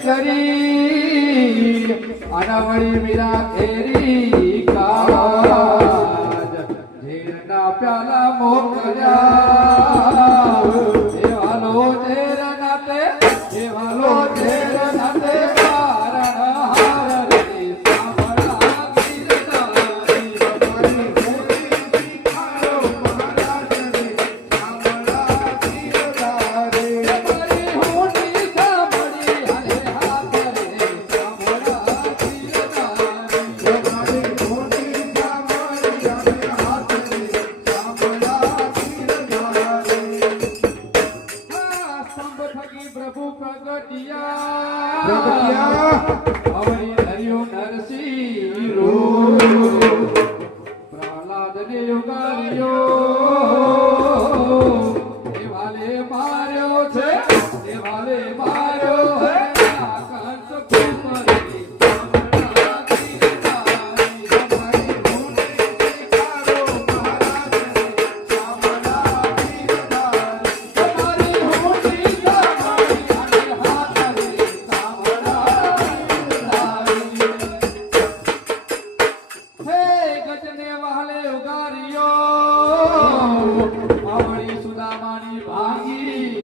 કરી અનાવળી મીરા ખેરી કાજ ઝેરના પ્યાલા મોકલ્યા એવાલો ઝેર નાતે એવાલો ઝેર નાતે પ્રહલાદ ને યુગાર્યો